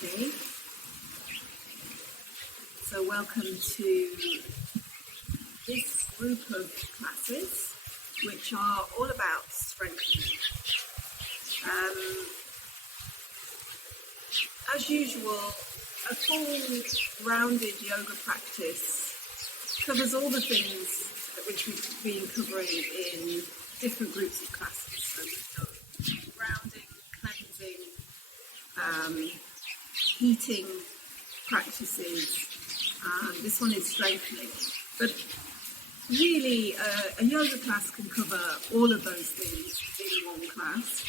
community. So welcome to this group of classes which are all about strengthening. As usual, a full rounded yoga practice covers all the things that which we've been covering in different groups of classes. So we've done grounding, cleansing, heating practices. This one is strengthening. But really, a yoga class can cover all of those things in one class.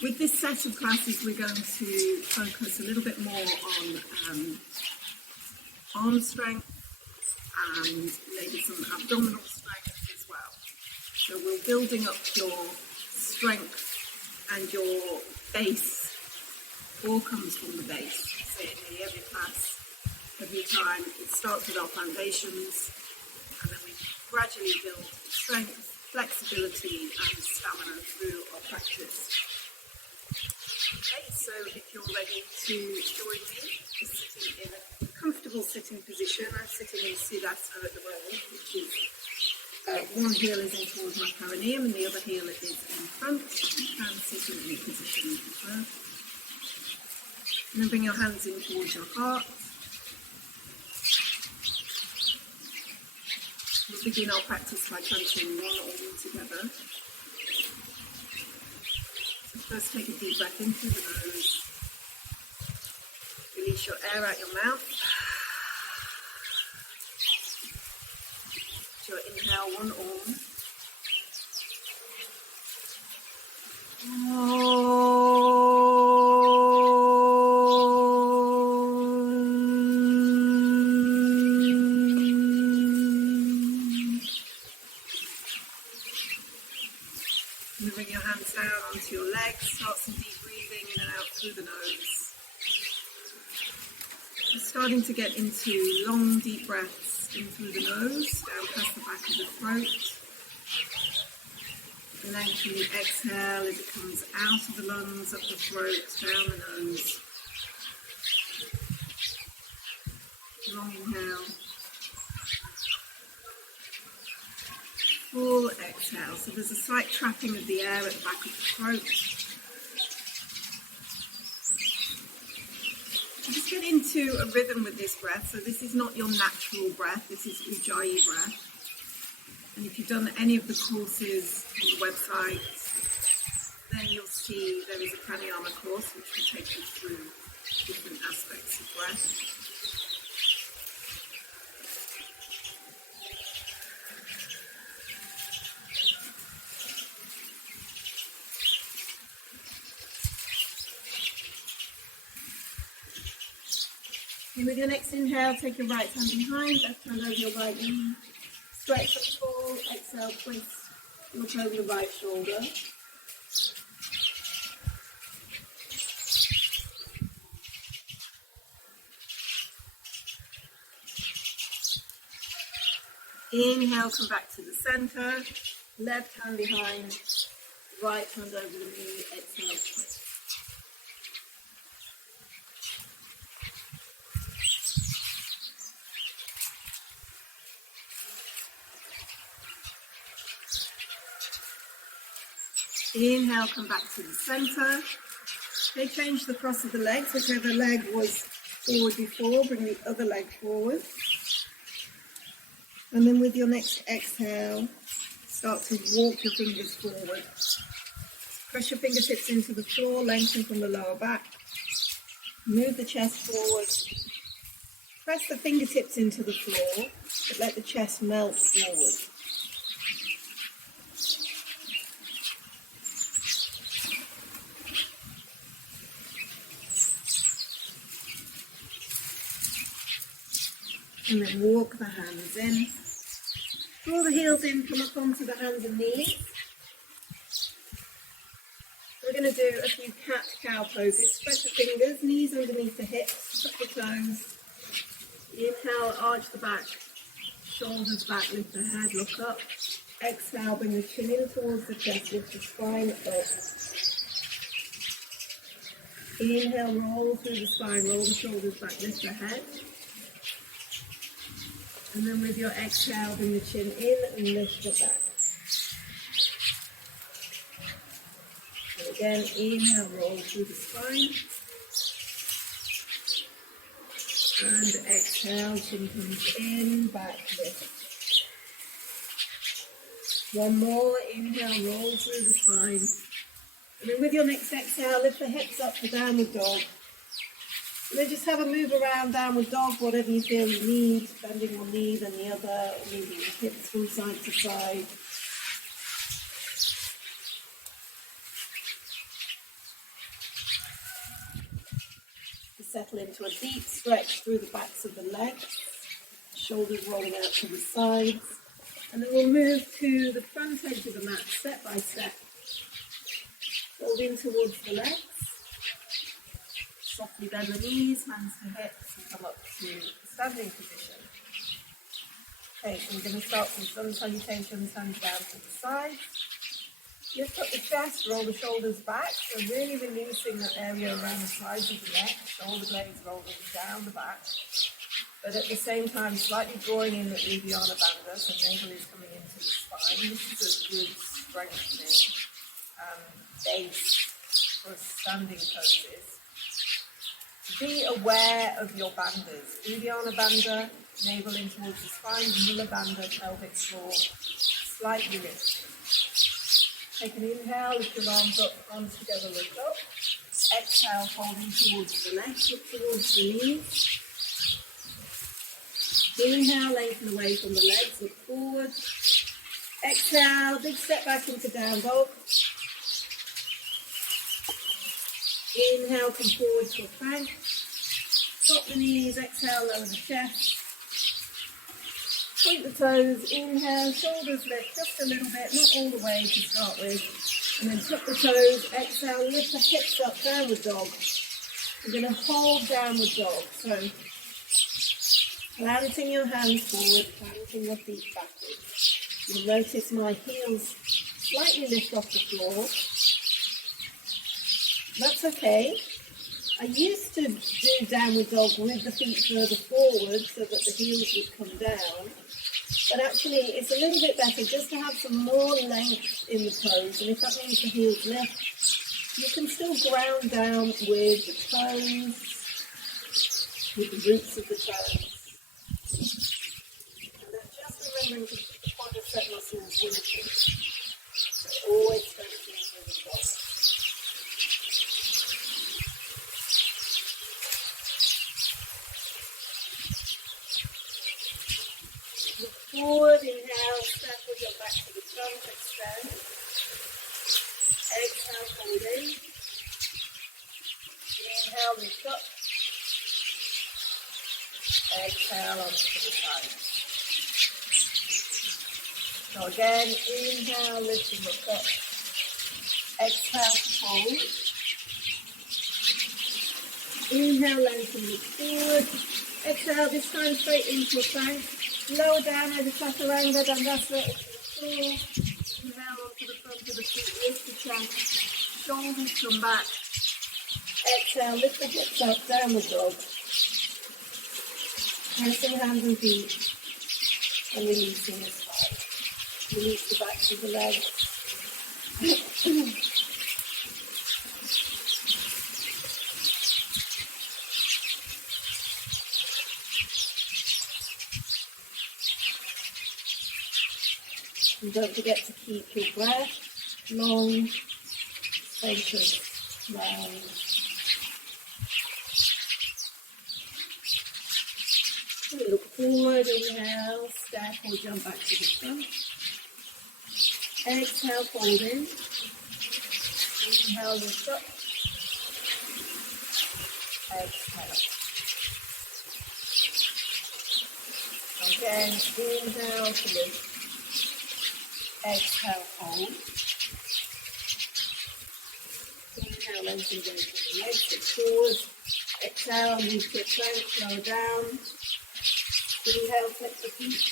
With this set of classes, we're going to focus a little bit more on arm strength and maybe some abdominal strength as well. So we're building up your strength and your base. All comes from the base. So in every class, every time, it starts with our foundations, and then we gradually build strength, flexibility and stamina through our practice. Okay, so if you're ready to join me, just sitting in a comfortable sitting position. I'm sitting in Siddhasana at the moment, which is one heel is in towards my perineum and the other heel is in front. You can sit in any position you prefer. And then bring your hands in towards your heart. We'll begin our practice by planting one arm together. First, take a deep breath in through the nose. Release your air out your mouth. So inhale one arm. And bring your hands down onto your legs. Start some deep breathing in and out through the nose. Just starting to get into long, deep breaths in through the nose, down past the back of the throat. Lengthen the exhale as it comes out of the lungs, up the throat, down the nose. Long inhale. Full exhale. So there's a slight trapping of the air at the back of the throat. Just get into a rhythm with this breath. So this is not your natural breath. This is Ujjayi breath. And if you've done any of the courses on the website, then you'll see there is a pranayama course which will take you through different aspects of breath. And with your next inhale, take your right hand behind, left hand over your right knee. Stretch up tall, exhale, twist, look over the right shoulder. Inhale, come back to the center, left hand behind, right hand over the knee, exhale, twist. Inhale, come back to the center. Okay, change the cross of the legs. Whichever leg was forward before, bring the other leg forward. And then with your next exhale, start to walk your fingers forward. Press your fingertips into the floor, lengthen from the lower back. Move the chest forward. Press the fingertips into the floor, but let the chest melt forward. And then walk the hands in. Draw the heels in, come up onto the hands and knees. We're going to do a few cat-cow poses. Spread the fingers, knees underneath the hips, tuck the toes. Inhale, arch the back, shoulders back, lift the head, look up. Exhale, bring the chin in towards the chest, lift the spine up. Inhale, roll through the spine, roll the shoulders back, lift the head. And then with your exhale, bring the chin in and lift the back. And again, inhale, roll through the spine. And exhale, chin comes in, back, lift. One more, inhale, roll through the spine. And then with your next exhale, lift the hips up for downward dog. And then just have a move around downward dog, whatever you feel you need, bending one knee then the other, moving your hips from side to side. Settle into a deep stretch through the backs of the legs, shoulders rolling out to the sides. And then we'll move to the front edge of the mat, step by step. Fold in towards the legs. Softly bend the knees, hands to hips, and come up to standing position. Okay, so we're going to start from sun salutations, hands down to the sides. Lift up the chest, roll the shoulders back, so really releasing that area around the sides of the neck, shoulder blades rolling down the back, but at the same time slightly drawing in the Uddiyana Bandha, so navel is coming into the spine. This is a good strengthening base for standing poses. Be aware of your bandhas. Uddiyana Bandha, navel in towards the spine, Mula Bandha, pelvic floor, slightly lift. Take an inhale, lift your arms up, arms together, lift up. Exhale, folding towards the legs, look towards the knees. Inhale, lengthen away from the legs, look forward. Exhale, big step back into down dog. Inhale, come forward to a plank. Drop the knees, exhale, lower the chest. Point the toes, inhale, shoulders lift just a little bit, not all the way to start with. And then tuck the toes, exhale, lift the hips up, downward dog. We're going to hold downward dog. So, planting your hands forward, planting your feet backwards. You'll notice my heels slightly lift off the floor. That's okay. I used to do downward dog with the feet further forward so that the heels would come down. But actually, it's a little bit better just to have some more length in the toes. And if that means the heels lift, you can still ground down with the toes, with the roots of the toes. And then just remembering to keep the quadricep muscles working. So always strengthening with the toes. Forward, inhale, step with your back to the front, extend. Exhale, fold in. Inhale, lift up. Exhale, onto the side. So again, inhale, lift and look up. Exhale, fold. Inhale, lengthen, look forward. Exhale, this time straight into a plank. Lower down over Chaturanga, Dandasana into the floor. Inhale onto the front of the feet, lift the chest, shoulders come back. Exhale, lift the hips up, downward dog. Pressing hands and feet, and releasing the spine. Release the backs of the legs. And don't forget to keep your breath long, spacious, round. Look forward, inhale, step or jump back to the front. Exhale, fold in. Inhale, lift up. Exhale. Again, inhale to lift. Exhale, hold. Inhale, lengthen down to the legs, step forward. Exhale, move to a plank, lower down. Inhale, flex the feet.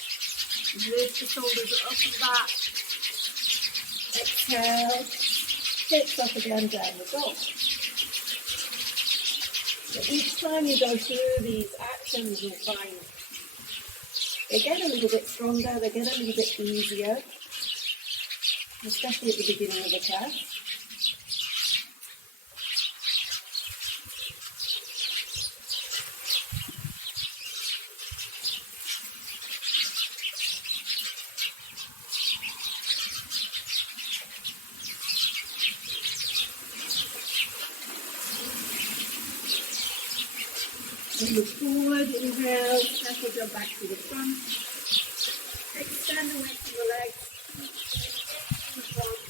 Lift the shoulders up and back. Exhale, hips up again, down the dog. So each time you go through these actions, you'll find they get a little bit stronger, they get a little bit easier, especially at the beginning of the class. Move forward, inhale, circle jump back to the front. Extend away from the legs. In the front.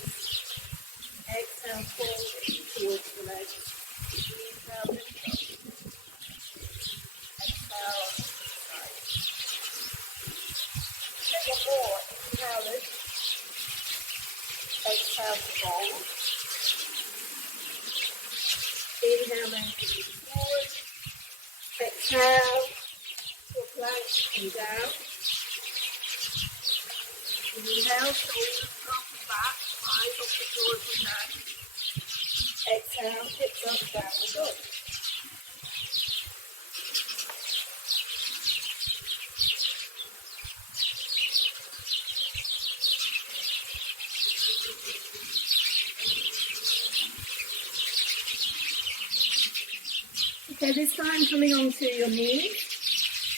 Exhale, forward towards the legs. Inhale, lift up. Exhale, side. Take one more. Inhale, lift. Exhale, fold. Inhale, then move forward. Exhale, to a plank and down. Inhale, shoulders drop and back, eyes off the floor if you can. Exhale, hips up, down the dog. Okay, this time coming onto your knees.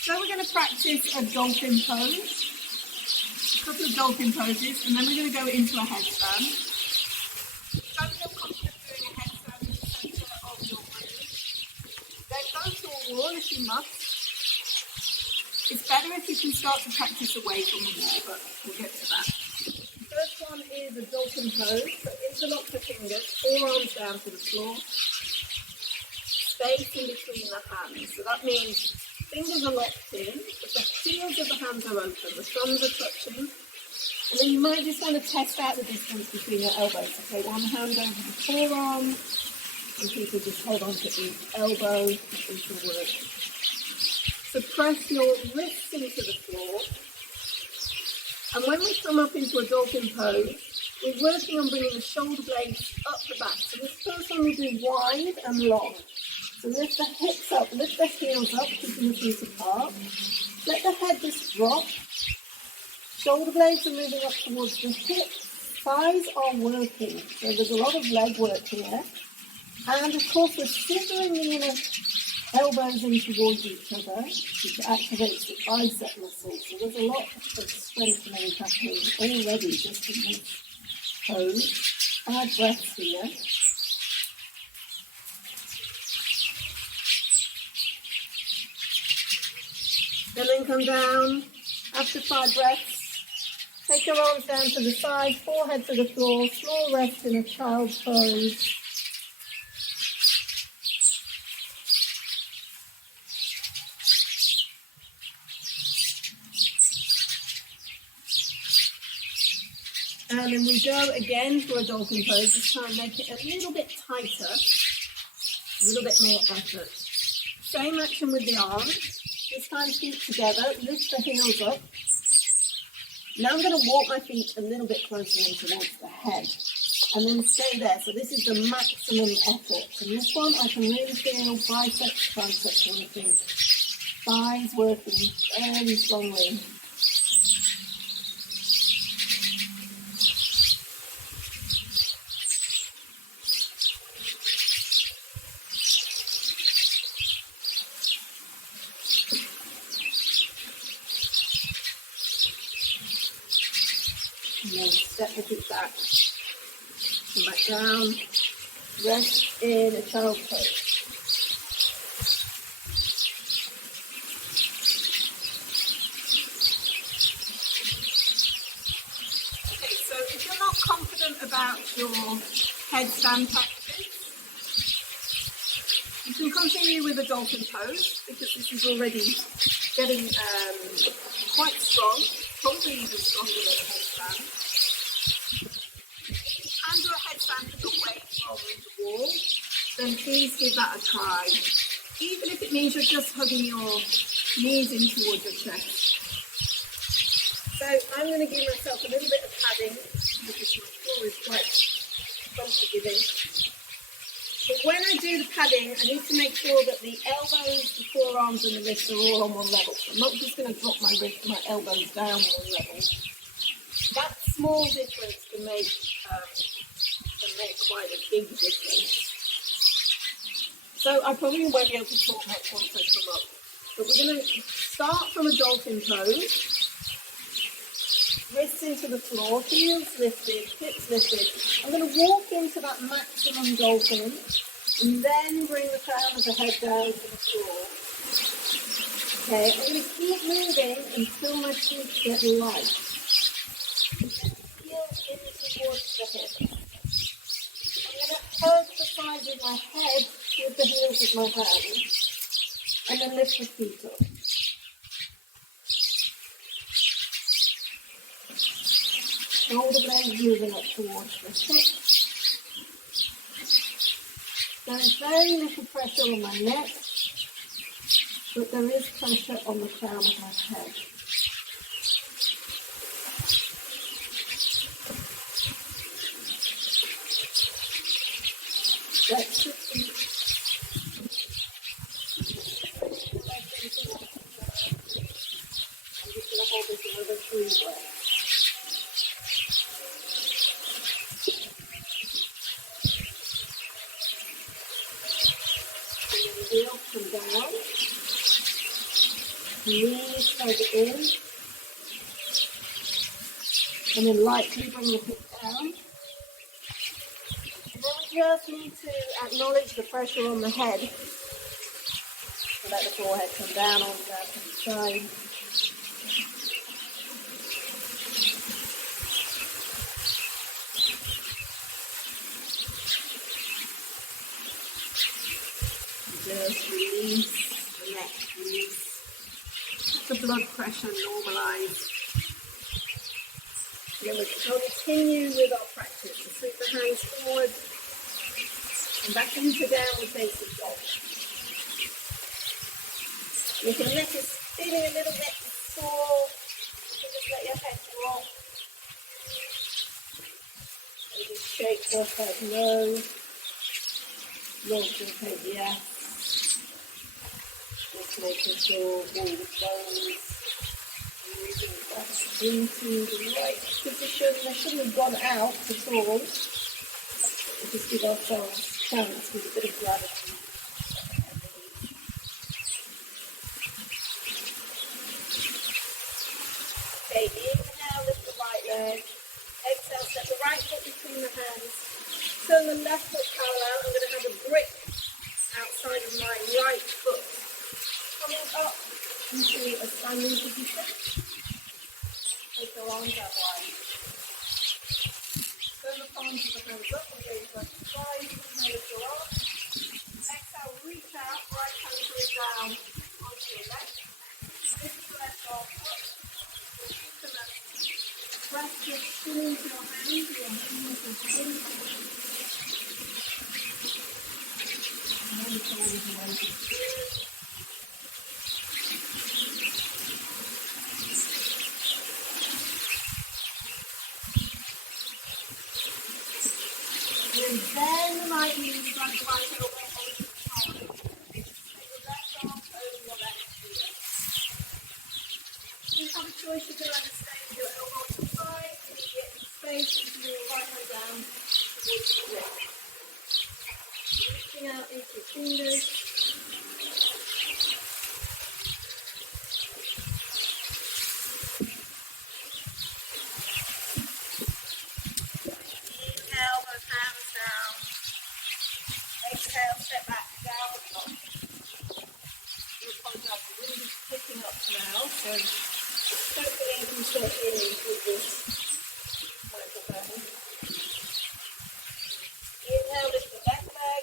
So we're going to practice a dolphin pose. A couple of dolphin poses, and then we're going to go into a headstand. Don't feel confident doing a headstand in the centre of your room. Then go to a wall if you must. It's better if you can start to practice away from the wall, but we'll get to that. The first one is a dolphin pose. So interlock the fingers, forearms down to the floor. Space in between the hands. So that means fingers are locked in, but the heels of the hands are open, the thumbs are touching. And then you might just want to test out the distance between your elbows. Okay, one hand over the forearm, and people just hold on to each elbow, it will work. So press your wrists into the floor. And when we come up into a dolphin pose, we're working on bringing the shoulder blades up the back. So this first one we do wide and long. So lift the hips up, lift the heels up, keeping the feet apart. Let the head just drop. Shoulder blades are moving up towards the hips. Thighs are working. So there's a lot of leg work here. And of course we're scissoring the inner elbows in towards each other, which activates the bicep muscles. So there's a lot of strengthening happening already just in this pose. 5 breaths here. And then come down, after 5 breaths, take your arms down to the side, forehead to the floor, small rest in a child's pose. And then we go again to a dolphin pose, this time make it a little bit tighter, a little bit more effort. Same action with the arms. This time feet together, lift the heels up. Now I'm going to walk my feet a little bit closer in towards the head. And then stay there. So this is the maximum effort. In this one I can really feel biceps, triceps working. Thighs working very strongly. And then step the feet back, come back down, rest in a child's pose. Okay, so if you're not confident about your headstand practice, you can continue with a dolphin pose because this is already getting quite strong, probably even stronger than a headstand. And do a headstand away from the wall, then please give that a try. Even if it means you're just hugging your knees in towards your chest. So I'm going to give myself a little bit of padding because my floor is quite unforgiving. But when I do the padding, I need to make sure that the elbows, the forearms and the wrists are all on one level. So I'm not just going to drop my elbows down one level. That small difference can make quite a big difference. So I probably won't be able to talk much once I come up. But we're going to start from a dolphin pose. Wrists into the floor, heels lifted, hips lifted. I'm going to walk into that maximum dolphin and then bring the crown of the head down to the floor. Okay, I'm going to keep moving until my feet get light. Heels in towards the hips. I'm going to hug the sides of my head with the heels of my hands and then lift the feet up. Shoulder blades moving up towards the hips. There's very little pressure on my neck, but there is pressure on the crown of my head. Let's just I'm just going to hold this another 3 breaths. Up and down, knees hug in, and then lightly bring the hip down. And then we just need to acknowledge the pressure on the head. So let the forehead come down, arms down to the side. Just release, relax, release. Let the blood pressure normalise. Then we continue with our practice. So sweep the hands forward and back into downward facing dog. If your neck is feeling a little bit sore, you can just let your head drop. And just shake the head no. Nod your head yes. Just making sure all the bones moving back into the right position. They shouldn't have gone out at all. We'll just give ourselves a chance with a bit of gravity. Okay, inhale, lift the right leg. Exhale, step the right foot between the hands. Turn the left foot parallel. I'm going to have a grip outside of my right foot. Coming up into a standing position. Take your arms out wide. Turn the palms of the hands up and gaze left to side. Inhale, lift your arms. Exhale, reach out, right hand goes down onto your left. Lift the left arm up. Repeat the left. Press your chin into your hands, your hands are chin. And then the palms away to the chin. And then the right knee strike the right elbow onto the thigh. Take your left arm over your left ear. You have a choice, you can either stay with your elbow to the side, and you get in space, you can bring your right hand down towards the left. Reaching out into your fingers. Inhale, both hands down. Exhale, step back, downward dog. You apologise, the wind is picking up now, so hopefully you can still hear me through this microphone. Inhale, lift the left leg.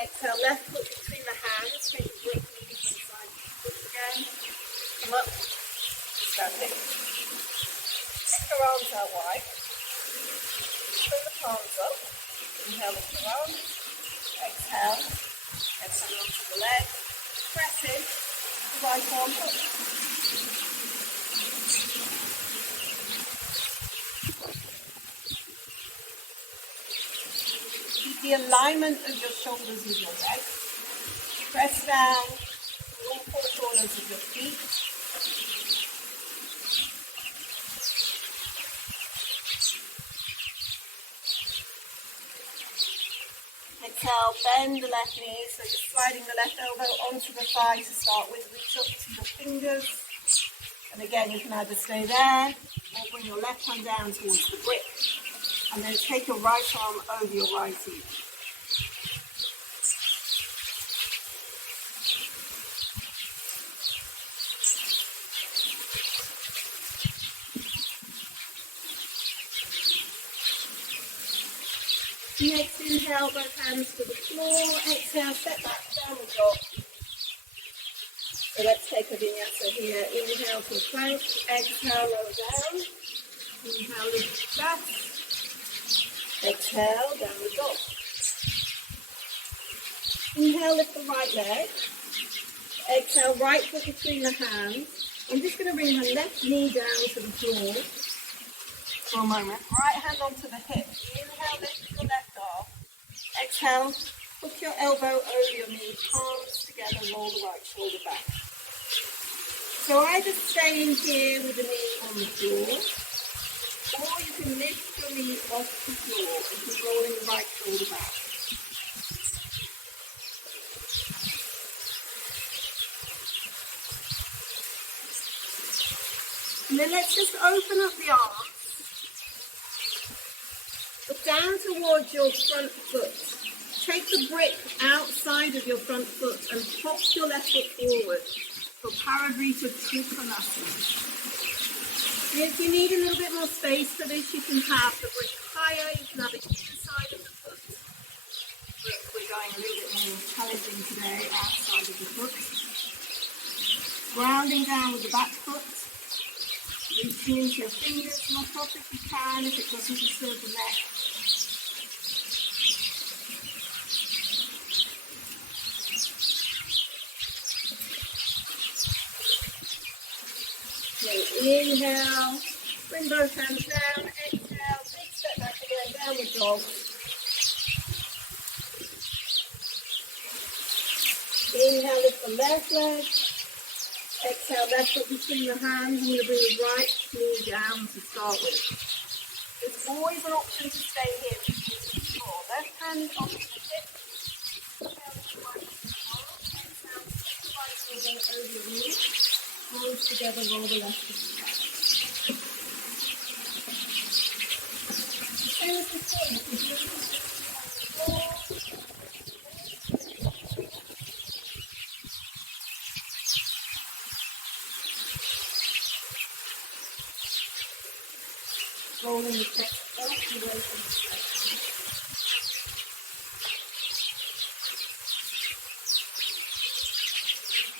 Exhale, left foot between the hands. Take a grip from the different side of the foot again. Come up, standing. Take your arms out wide. Bring the palms up. Inhale, lift your arms. Exhale. Exhale onto the leg. Press in. The right arm up. Keep the alignment of your shoulders with your legs. Press down with all four corners of your feet. Exhale, bend the left knee, so just sliding the left elbow onto the thigh to start with. Reach up to your fingers. And again, you can either stay there or bring your left hand down towards the grip. And then take your right arm over your right ear. Next, inhale, both hands to the floor. Exhale, step back, downward dog. So let's take a vinyasa here. Inhale to plank. Exhale, roll down. Inhale, lift back. Exhale, downward dog. Inhale, lift the right leg. Exhale, right foot between the hands. I'm just going to bring the left knee down to the floor for a moment. Right hand onto the hip. Inhale, lift your left arm. Exhale, put your elbow over your knee, palms together, roll the right shoulder back. So either stay in here with the knee on the floor, or you can lift your knee off the floor and keep rolling the right shoulder back. And then let's just open up the arms. Look down towards your front foot. Take the brick outside of your front foot and pop your left foot forward for Paradrita Trikonasana. If you need a little bit more space for this, you can have the brick higher, you can have it inside of the foot. But we're going a little bit more challenging today, outside of the foot. Grounding down with the back foot. Reaching into your fingers from the top if you can, if it doesn't disturb the neck. Inhale, bring both hands down, exhale, big step back again, downward dog. Inhale, lift the left leg. Exhale, left foot between the hands. I'm going to bring the right knee down to start with. There's always an option to stay here if you use the floor. Left hand onto the hip. Inhale, lift the right arm. Exhale, lift the right elbow over your knee. Palms together, roll the left foot back. Same as before, you can do it on the floor. Rolling the chest up and away from the left hand.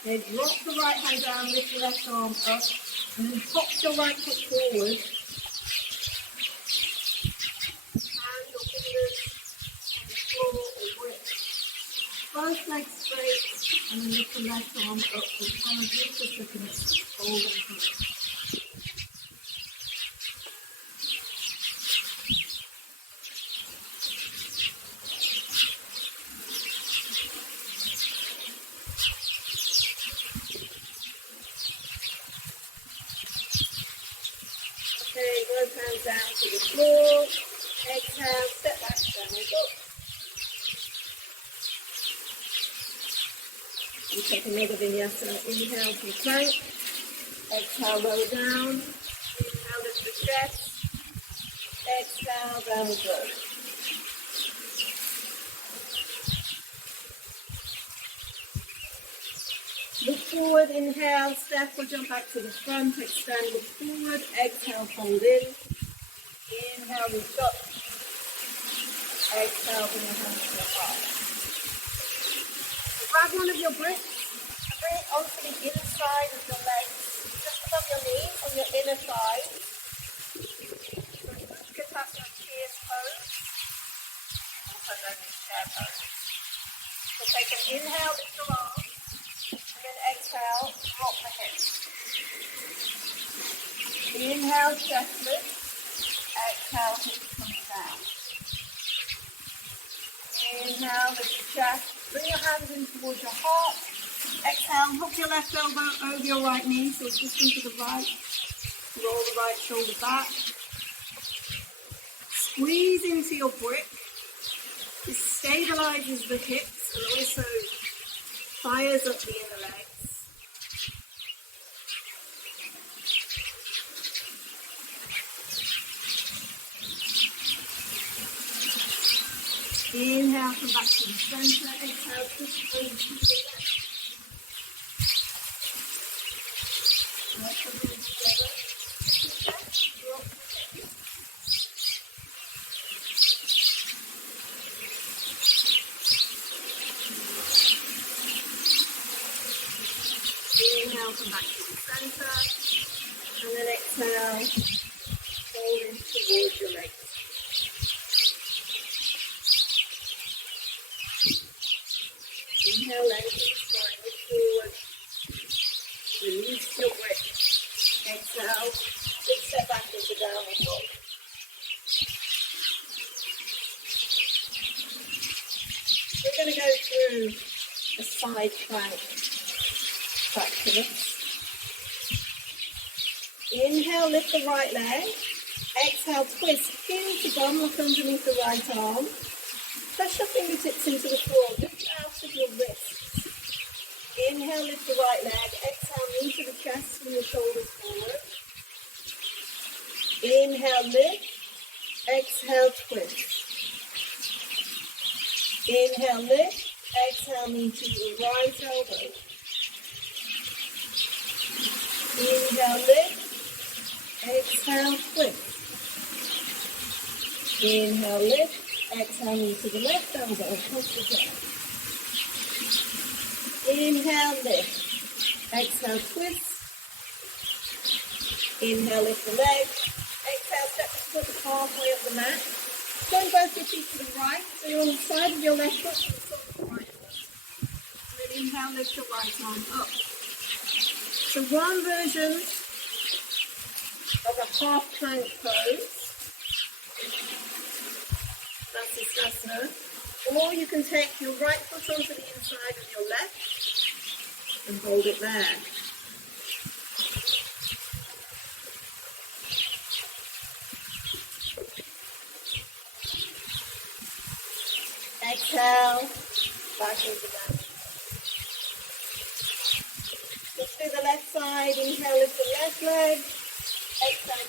Then drop the right hand down, lift the left arm up, and then pop your right foot forward. Hand your fingers on the floor or grip. Both legs straight, and then lift the left arm up for Paradrita Trikonasana. Hold and connect. Okay, both hands down to the floor. Exhale, step back, downward dog. You take another vinyasa. Inhale from plank. Exhale, roll down. Inhale, lift the chest. Exhale, downward dog. Look forward, inhale, step or jump back to the front, extend, look forward, exhale, fold in. Inhale, reach up. Exhale, bring your hands to your heart. Grab one of your bricks and bring it onto the inside of your legs, just above your knees on your inner thigh. So Utkatasana cheers pose, also known as chair pose. So take an inhale, lift your arms. Then exhale, drop the hips. Inhale, chest lift. Exhale, hips coming down. Inhale, lift your chest. Bring your hands in towards your heart. Exhale, hook your left elbow over your right knee, so it's just into the right. Roll the right shoulder back. Squeeze into your brick. This stabilizes the hips and also fires up the inner legs. Inhale, come back to the center. Exhale, push over to the left. Let's come in together. Drop the hips. Inhale, come back to the center. And then exhale, fold in towards your legs. Inhale, lengthen the spine, look forward. Release your grip. Exhale, big step back into downward dog. We're going to go through a side plank practice. Inhale, lift the right leg. Exhale, twist, heel to bum, look underneath the right arm. Press your fingertips into the floor, just out of your wrists. Inhale, lift the right leg. Exhale, knee to the chest and the shoulders forward. Inhale, lift. Exhale, twist. Inhale, lift. Exhale, knee to the right elbow. Inhale, lift. Exhale, twist. Inhale, lift. Exhale, knee to the left elbow, touch the ground. Inhale, lift. Exhale, twist. Inhale, lift the leg. Exhale, step the foot halfway up the mat. Turn both your feet to the right, so you're on the side of your left foot and the top of the right foot. And then inhale, lift your right arm up. So one version of a half plank pose. That's Istasana. Or you can take your right foot onto the inside of your left and hold it there. Exhale, back into that. Let's do the left side. Inhale, lift the left leg. Exhale,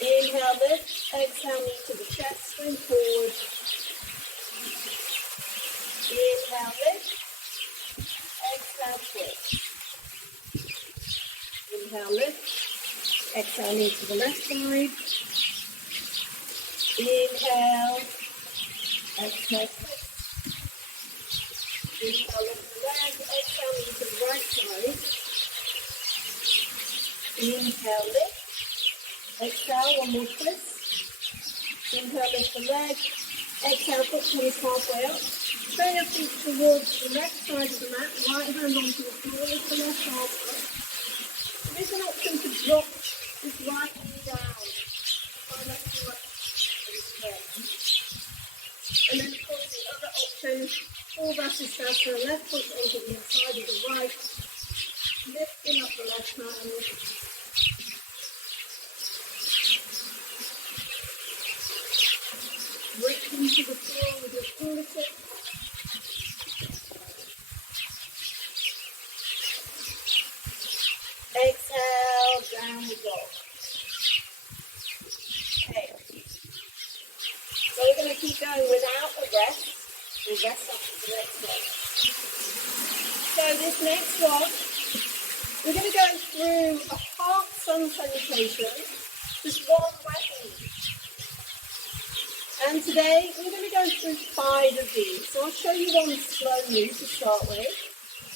inhale, lift. Exhale, knee to the chest, swing forward. Inhale, lift. Exhale, twist. Inhale, lift. Exhale, knee to the left side. Inhale. Exhale, twist. Inhale, lift the leg. Exhale, knee to the right side. Inhale, lift. Exhale, one more twist. Inhale, lift the leg. Exhale, put toes halfway up. Turn your feet towards the left side of the mat. Right hand onto the floor. Lift the left arm up. There's an option to drop this right knee down. Try not too much. And then, of course, the other option, full back Istasana, left foot onto the inside of the right. Lifting up the left hand. Reach into the floor with your fingertips. Exhale, downward dog. Okay. So we're going to keep going without a rest. We'll rest after the next one. So this next one, we're going to go through a heart sun salutation, just one breath each. And today we're going to go through 5 of these. So I'll show you one slowly to start with,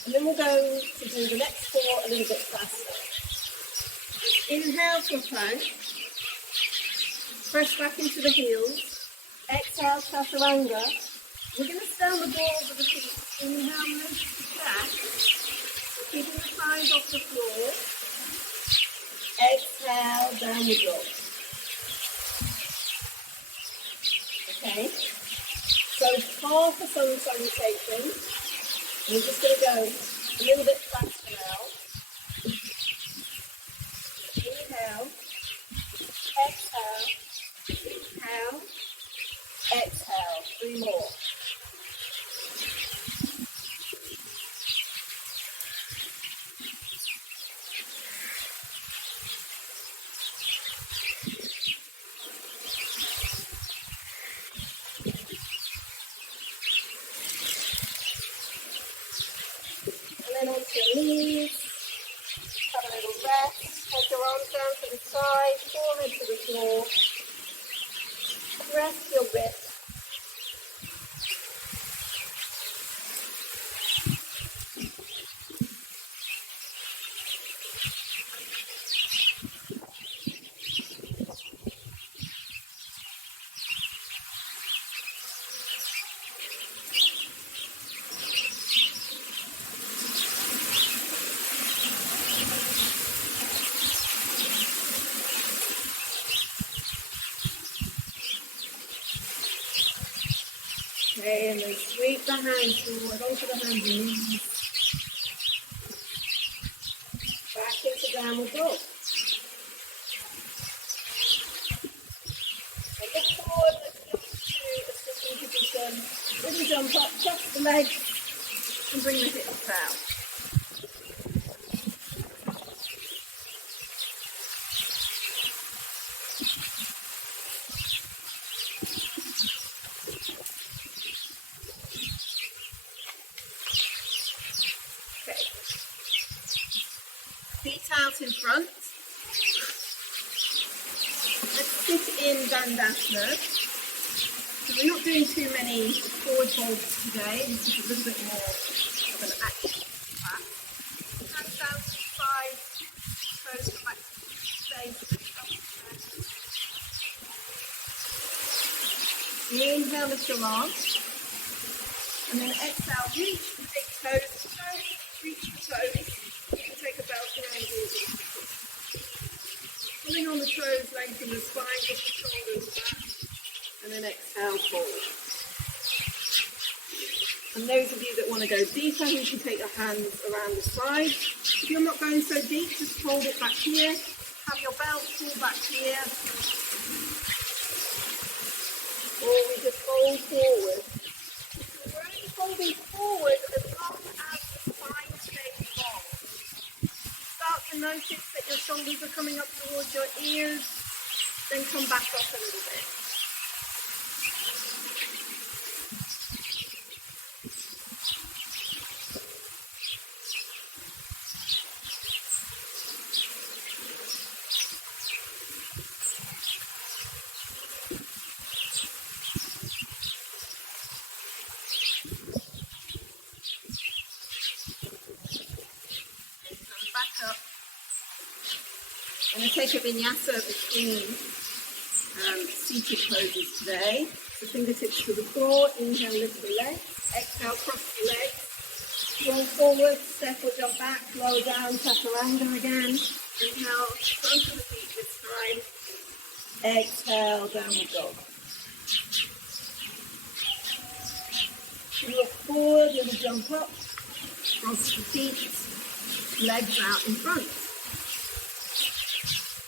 and then we'll go to do the next 4 a little bit faster. Inhale for plank. Press back into the heels. Exhale, chaturanga. We're going to stand the balls of the feet. Inhale, lift the chest. We're keeping the thighs off the floor. Exhale, downward dog. Okay, so half a sun salutation. We're just going to go a little bit faster now. Inhale, exhale, inhale, exhale. 3 more. And then onto your knees. Have a little rest. Take your arms down to the side, forehead to the floor. Rest your wrists. Okay, and then sweep the hands forward onto the hands and knees. Back into downward dog. And look forward, let's jump to a sitting position. Little jump up, touch the legs, and bring the hips out. Feet out in front. Let's sit in Dandasana. So we're not doing too many forward folds today. This is a little bit more of an action class. Hands down to the side. Toes come back to the space. Inhale, lift your arms. And then exhale, reach the big toes. Reach the toes. Take a belt around the pulling on the toes, lengthen the spine, get the shoulders back, and then exhale forward. And those of you that want to go deeper, you can take your hands around the side. If you're not going so deep, just hold it back here. Have your belt pull back here. Or we just fold forward. So we're only folding forward as long as the spine stays long. Start to notice that your shoulders are coming up towards your ears, then come back up a little bit. I'm going to take a vinyasa between seated poses today. So fingertips to the floor, inhale, lift the legs, exhale, cross the legs, roll forward, step or jump back, lower down, chaturanga again. Inhale, front of the feet this time. Exhale, downward dog. Look forward, little jump up, cross the feet, legs out in front.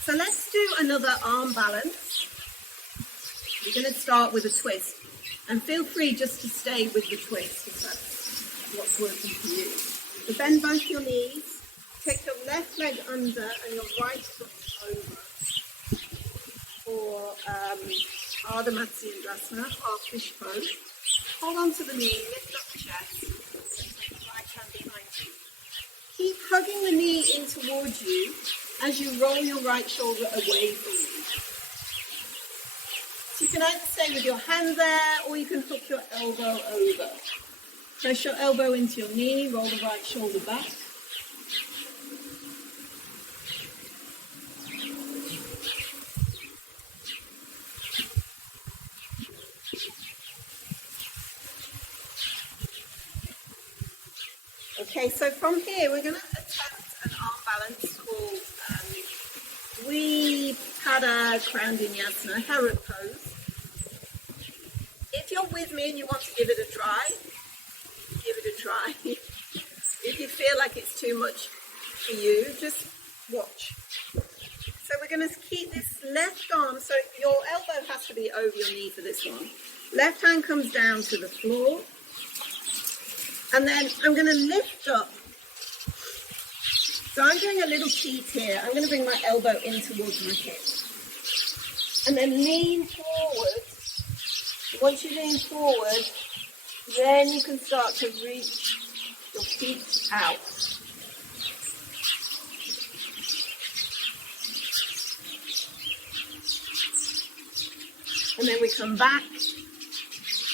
So let's do another arm balance. We're going to start with a twist. And feel free just to stay with the twist if that's what's working for you. So bend both your knees. Take your left leg under and your right foot over. For Ardha Matsyendrasana, half fish pose. Hold on to the knee, lift up the chest. Take the right hand behind you. Keep hugging the knee in towards you as you roll your right shoulder away from you. So you can either stay with your hand there, or you can hook your elbow over. Press your elbow into your knee, roll the right shoulder back. Okay, so from here we're going to attempt an arm balance called Vipada Vinyasa, Heron pose. with me and you want to give it a try, give it a try. If you feel like it's too much for you, just watch. So we're going to keep this left arm, so your elbow has to be over your knee for this one. Left hand comes down to the floor. And then I'm going to lift up. So I'm doing a little cheat here. I'm going to bring my elbow in towards my hip. And then lean forward. Once you lean forward, then you can start to reach your feet out. And then we come back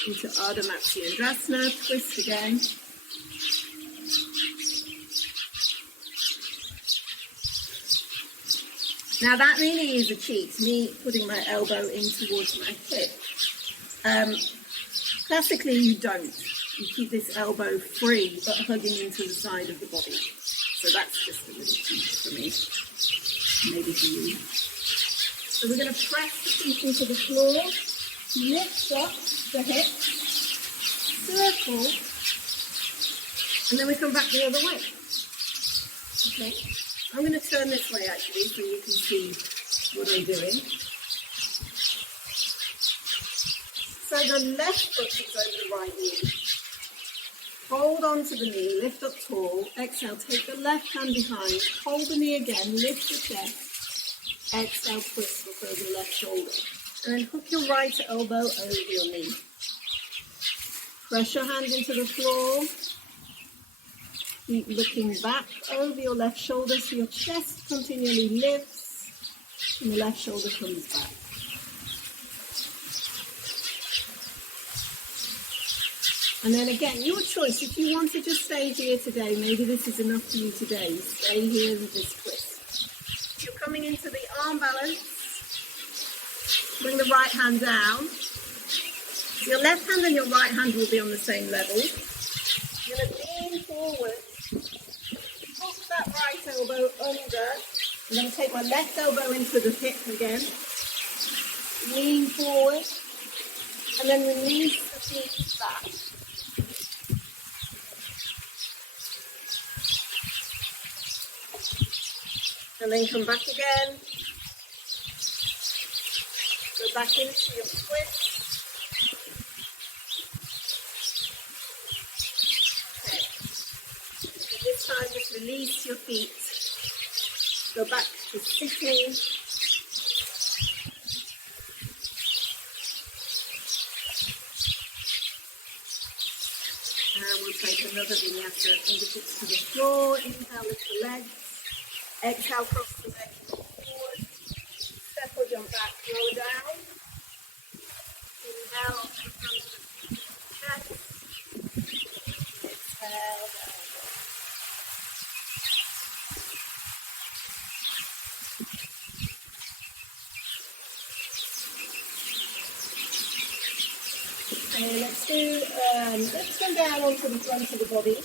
into Ardha Matsyendrasana, twist again. Now that really is a cheat, me putting my elbow in towards my hip. Classically you don't. You keep this elbow free but hugging into the side of the body. So that's just a little cheat for me, maybe for you. So we're going to press the feet into the floor, lift up the hips, circle, and then we come back the other way. Okay. I'm going to turn this way actually so you can see what I'm doing. So the left foot is over the right knee. Hold on to the knee, lift up tall. Exhale, take the left hand behind. Hold the knee again, lift the chest. Exhale, twist over the left shoulder. And then hook your right elbow over your knee. Press your hand into the floor. Keep looking back over your left shoulder so your chest continually lifts and the left shoulder comes back. And then again, your choice. If you want to just stay here today, maybe this is enough for you today. Stay here with this twist. You're coming into the arm balance. Bring the right hand down. So your left hand and your right hand will be on the same level. You're going to lean forward. Hook that right elbow under. I'm going to take my left elbow into the hip again. Lean forward. And then release the feet back. And then come back again. Go back into your twist. Okay. And this time just release your feet. Go back to sitting. And we'll take another vinyasa. Fingertips to the floor. Inhale, lift the legs. Exhale, cross the legs forward. Step or jump back, lower down. Inhale, off the front of the chest. Exhale, down. Okay, let's come down onto the front of the body.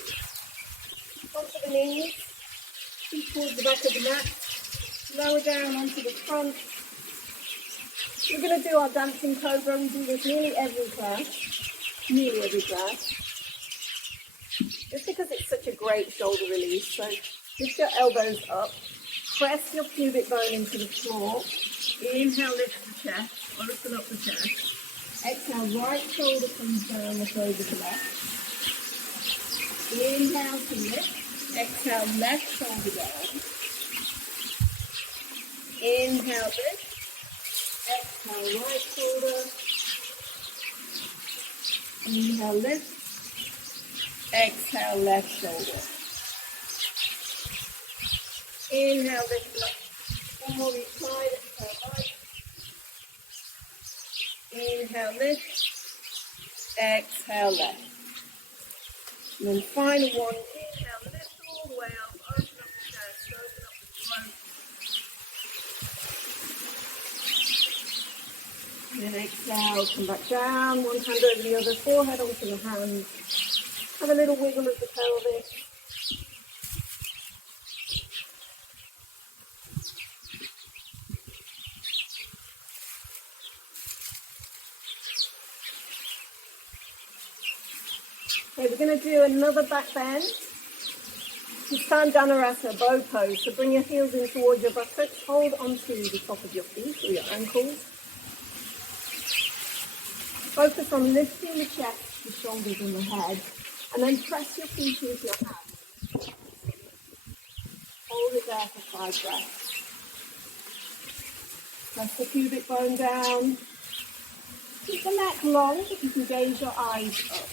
Onto the knees. Feet towards the back of the mat, lower down onto the front. We're going to do our dancing cobra. We do this nearly every class. Just because it's such a great shoulder release. So lift your elbows up, press your pubic bone into the floor. Inhale, lift the chest, open up the chest. Exhale, right shoulder comes down, look over to left. Inhale to lift. Exhale, left shoulder down. Inhale, lift. Exhale, right shoulder. Inhale, lift. Exhale, left shoulder. Inhale, lift up. One more each side. Exhale, right. Inhale, lift. Exhale, left. And then final one. Inhale, lift. All the way up, open up the chest, open up the throat. Then exhale, come back down, one hand over the other, forehead onto the hand. Have a little wiggle of the pelvis. Okay, we're going to do another back bend. This time Dhanurasana, bow pose. So bring your heels in towards your buttocks. Hold onto the top of your feet or your ankles. Focus on lifting the chest, the shoulders and the head. And then press your feet into your hands. Hold it there for 5 breaths. Press the pubic bone down. Keep the neck long, if you can gaze your eyes up.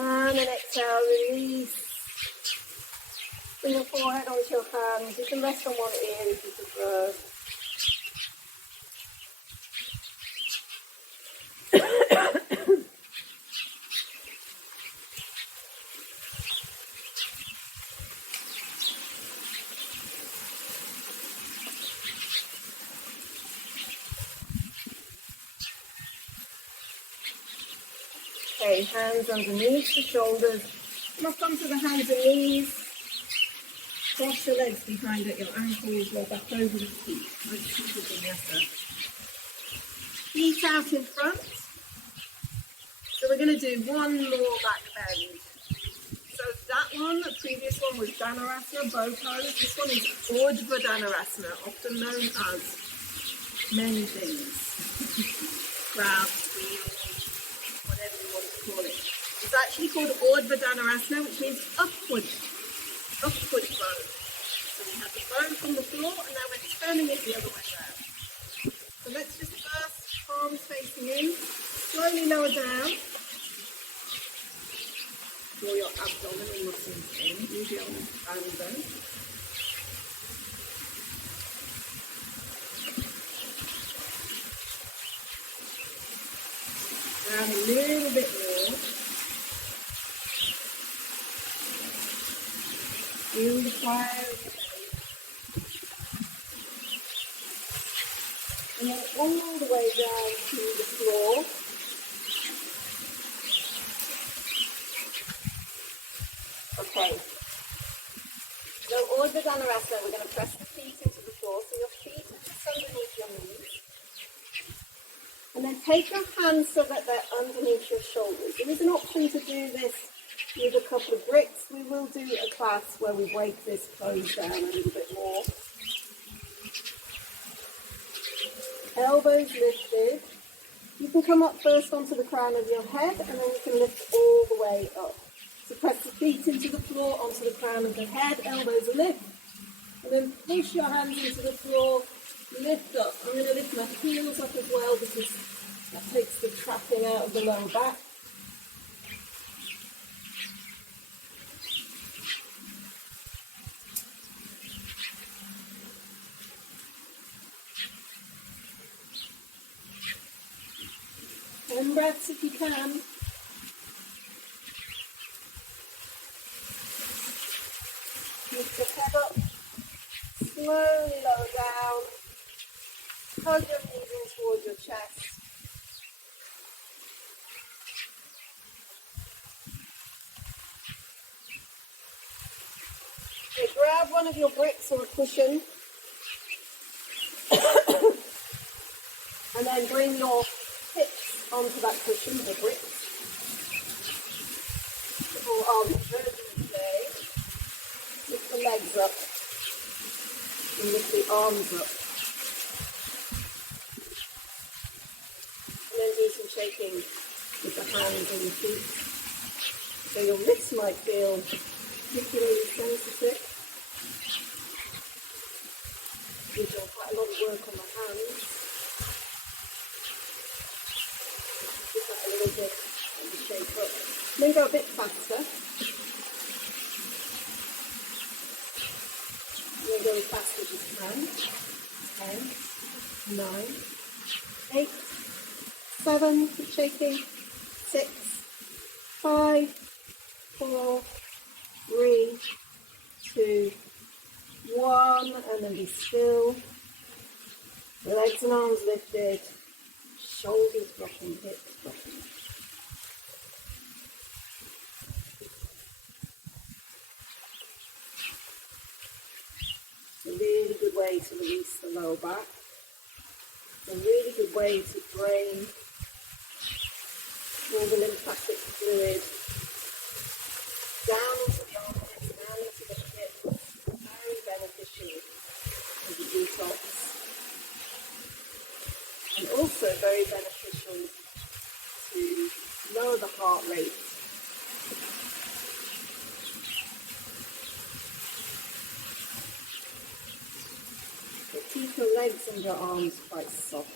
And then exhale, release. Bring your forehead onto your hands. You can rest on one ear if you prefer. Okay, hands underneath the shoulders. Lock onto the hands and knees. Cross your legs behind at your ankles, roll back over the feet. Feet out in front. So we're going to do one more back bend. So that one, the previous one was Dhanurasana, bow pose. This one is Urdhva Dhanurasana, often known as many things. Crabs, wheels, whatever you want to call it. It's actually called Urdhva Dhanurasana, which means upward bow. So we have the bow from the floor and now we're turning it the other way around. So let's just first palms facing in, slowly lower down. Draw your abdominal muscles in, use your elbow. Down a little bit more. Feel the fire in your belly. And then all the way down to the floor. Okay. So Urdhva Dhanurasana, we're going to press the feet into the floor. So your feet are just underneath your knees. And then take your hands so that they're underneath your shoulders. There is an option to do this with a couple of bricks. We will do a class where we break this pose down a little bit more. Elbows lifted. You can come up first onto the crown of your head and then you can lift all the way up. So press the feet into the floor, onto the crown of the head, elbows lift. And then push your hands into the floor, lift up. I'm going to lift my heels up as well because that takes the trapping out of the lower back. Ten breaths if you can. Lift your head up, slowly lower down, hug your knees in towards your chest. Okay, grab one of your bricks or a cushion and then bring your hips onto that cushion or brick. Or arms vertically today. Lift the legs up and lift the arms up. And then do some shaking with the hands and the feet. So your wrists might feel particularly sensitive. We've done quite a lot of work on the hands. Just that a little bit and shake up. And then go a bit faster. We'll go as fast as you can. 10, 9, 8, 7, keep shaking. 6, 5, 4, 3, 2, 1, and then be still. Legs and arms lifted. Shoulders dropping, hips dropping. So really really good way to release the lower back. It's a really good way to drain all the lymphatic fluid down into the armpits, down into the hips. Very beneficial as a detox. And also very beneficial to lower the heart rate. So keep your legs and your arms quite soft.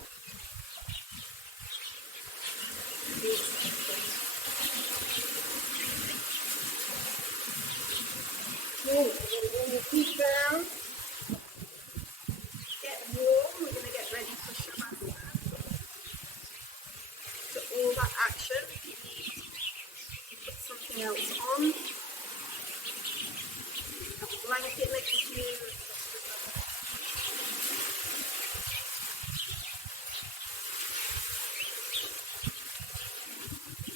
Good. We're going to bring your feet down. Get warm. We're going to get ready for Shavasana. So all that action, put something else on. A blanket next to you.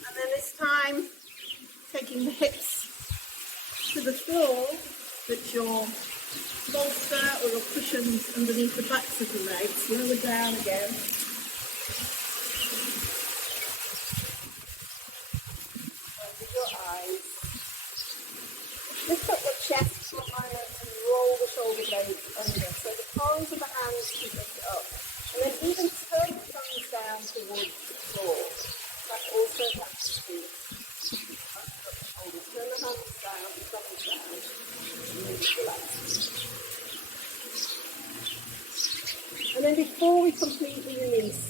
And then this time, taking the hips to the floor, that your bolster or your cushions underneath the backs of the legs, lower down again. Open your eyes. Lift up your chest and roll the shoulder blades under. So the palms of the hands can lift it up. And then even turn the thumbs down towards the floor. That also helps to turn the hands down, the thumbs down, and then just relax. And then before we completely release,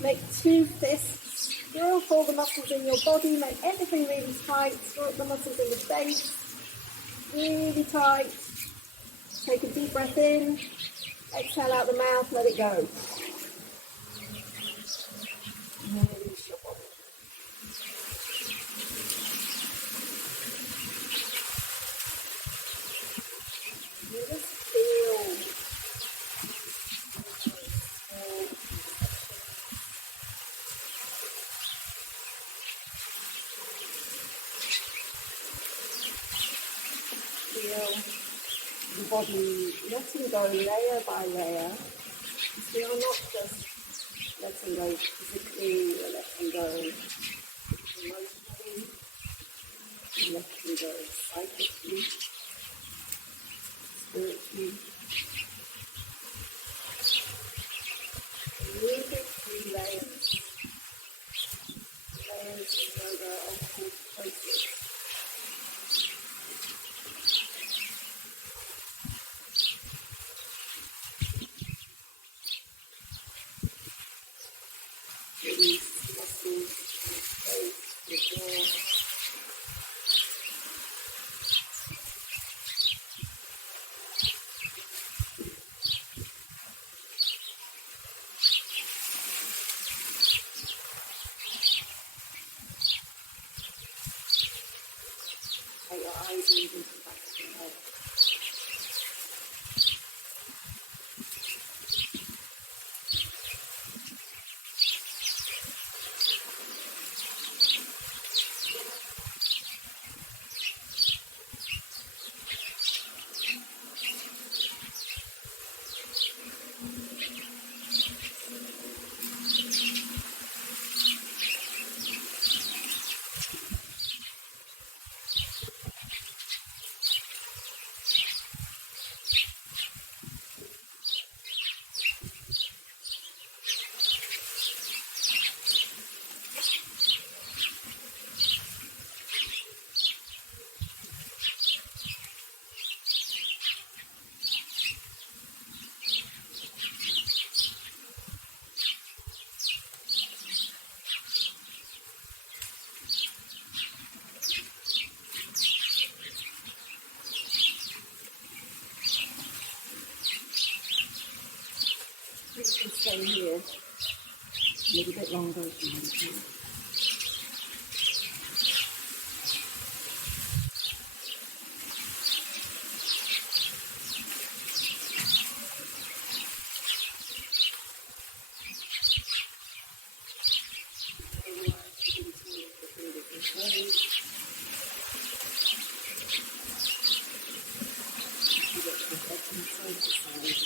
make 2 fists, stir up all the muscles in your body, make everything really tight, stir up the muscles in the face, really tight. Take a deep breath in, exhale out the mouth, let it go. And then release your body. You just feel the body letting go layer by layer. We are not just letting go physically, we're letting go emotionally, we're letting go psychically, spiritually. Moving through layers. Layers of yoga are called poses. Release muscles, face, your jaw. Take your eyes moving to the back of your head. You can stay here a little bit longer if you want to. Inside the side.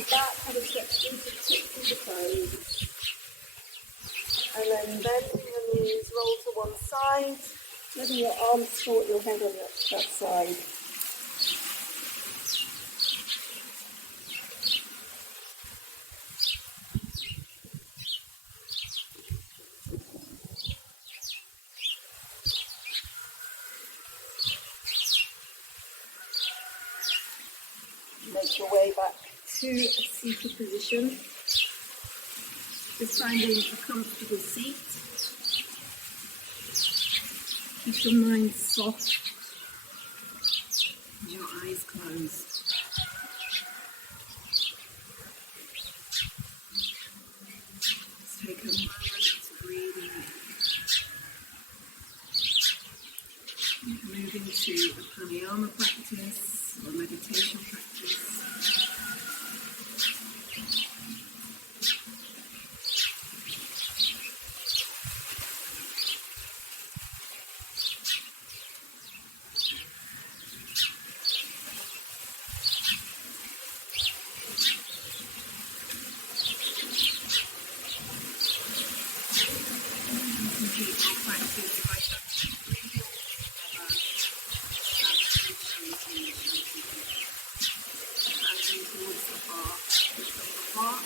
your back, have a stretch into the tips of the toes. And then bending your knees, roll to one side, letting your arms support your head on that side. Make your way back to a seated position. Just finding a comfortable seat. Keep your mind soft and your eyes closed. Just take a moment to breathe in. Move into a pranayama practice or meditation practice. Complete our practice by touching really all together. Handing towards the heart. Lift up the heart.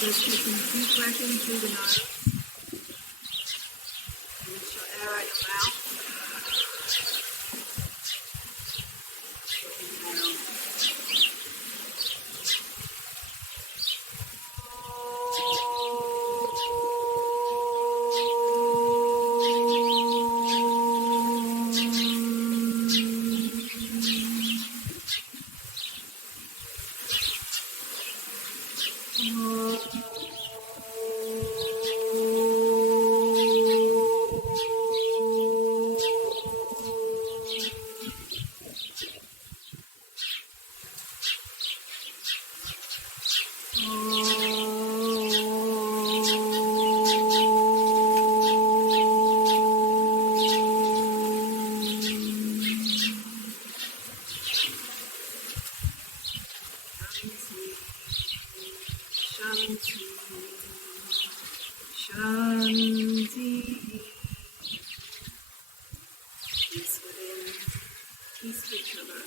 Just taking a deep breath in through the nose. Release your air out your mouth. Inhale. Shanti, Shanti. Peace within, peace to each other.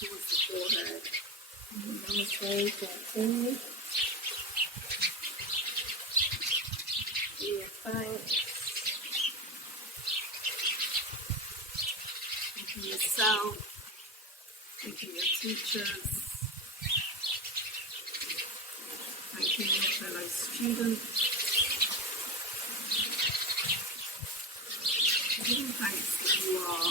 Towards the forehead. Namaste, gently. Your thanks. Thanking yourself, thanking your teachers, thanking your fellow students, giving thanks that you are